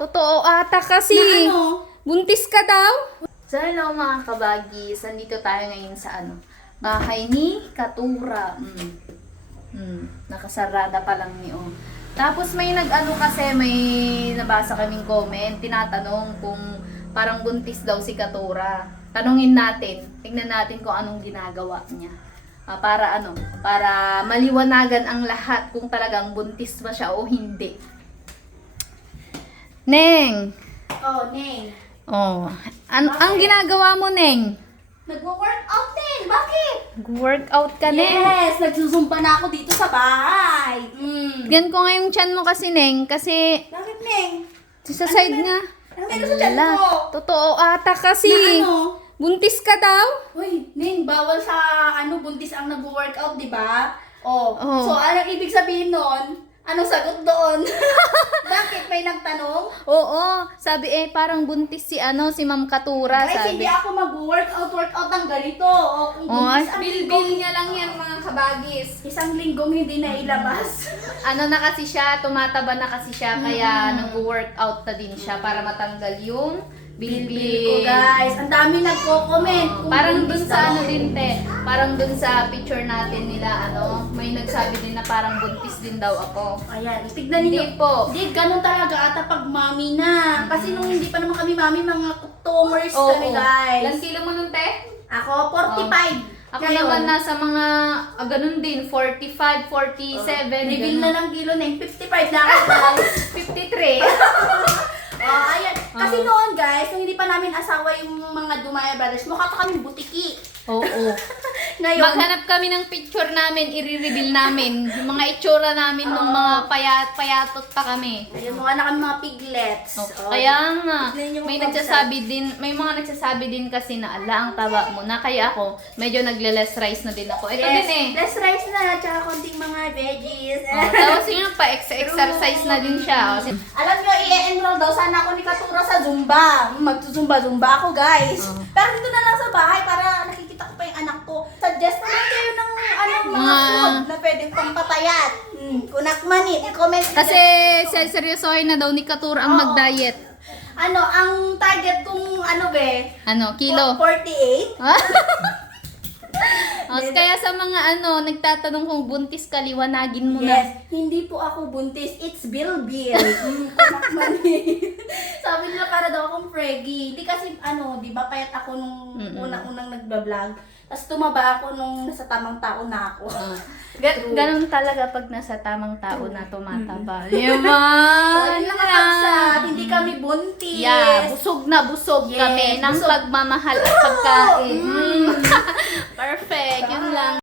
Totoo ata kasi. Na ano? Buntis ka daw? So hello mga kabagis, nandito tayo ngayon sa bahay ni Katura. Nakasarada pa lang ni Tapos may kasi may nabasa kaming comment, tinatanong kung parang buntis daw si Katura. Tanungin natin, tingnan natin kung anong ginagawa niya. Para maliwanagan ang lahat kung talagang buntis ba siya o hindi. Neng! Oh, Neng. Ang ginagawa mo, Neng? Nagwo-workout, Neng. Bakit? Workout ka, Neng? Yes, nagsusumpa na ako dito sa bahay. Gan ko nga yung chan mo kasi, Neng. Kasi, Bakit, Neng? sa side nga. Ano meron sa tiyan ko? Totoo ata kasi. Na ano? Buntis ka daw? Uy, Neng, bawal sa buntis ang nagwo-workout, di ba? Oh. Oh. So, anong ibig sabihin nun? Anong sagot doon? Bakit? May nagtanong? Oo. Sabi parang buntis si Ma'am Katura. Guys, Sabi. hindi ako mag-workout ng ganito. O, kung buntis ang Bilbil niya lang yan mga kabagis. isang linggong hindi na ilabas. Na kasi siya, tumataba na kasi siya, kaya nag-workout na din siya para matanggal yung Bilbil ko, bilbil. guys. Ang dami nagko-comment. kung Parang dun buntis sa ako. din parang dun sa picture natin nila may nagsabi din na parang buntis din daw ako. Ayan, tignan ninyo. Hindi po. Hindi, ganun talaga ata pag mami na. Kasi nung hindi pa naman kami mami, mga tumors kami, guys. Ilan kilo mo nun, te? Ako, 45. Ako naman nasa mga, ganun din, 45, 47. Reveal ganun. na ng kilo na yung 55 na ako, guys. 53. Ayan. Kasi noon, guys, nung hindi pa namin asawa yung mga Dumaya Brothers, mukha pa kami butiki. Oo. Ngayon, Maghanap kami ng picture namin, i-reveal namin. Yung mga itsura namin nung mga payatot pa kami. ayun, mukha na kami mga piglets. Oh. Kaya nga, Tignan yung may mga nagsasabi din kasi na ala, ang taba mo na. Kaya ako, medyo nagle-less rice na din ako. Ito din eh. Less rice na, tsaka konting mga veggies. Tapos yun, pa-exercise na din siya. Alam nyo, i-enroll daw sana ako ni Katura sa Zumba. Magzumba-zumba ako, guys. Pero dito na lang sa bahay para nakikita ko pa yung anak ko. Suggest naman kayo ng mga food na pwedeng pampatayat. Kunakmanit, i-comment nyo Kasi dyan. seryosohin na daw ni Katura ang mag-diet. Ang target kong Kilo? 48. Kaya sa mga nagtatanong kung buntis ka, liwanagin mo na. Yes, hindi po ako buntis. It's Bilbil. Kunakmanit. Sabi nila para daw akong preggy. Hindi kasi di ba payat ako nung unang-unang nagbablog. Tapos tumaba ako nung nasa tamang tao na ako. Ganun talaga pag nasa tamang tao na tumataba. So, Yaman! yun lang ang hindi kami buntis. Yeah, busog na busog Yes, kami ng busog. pagmamahal at pagkain.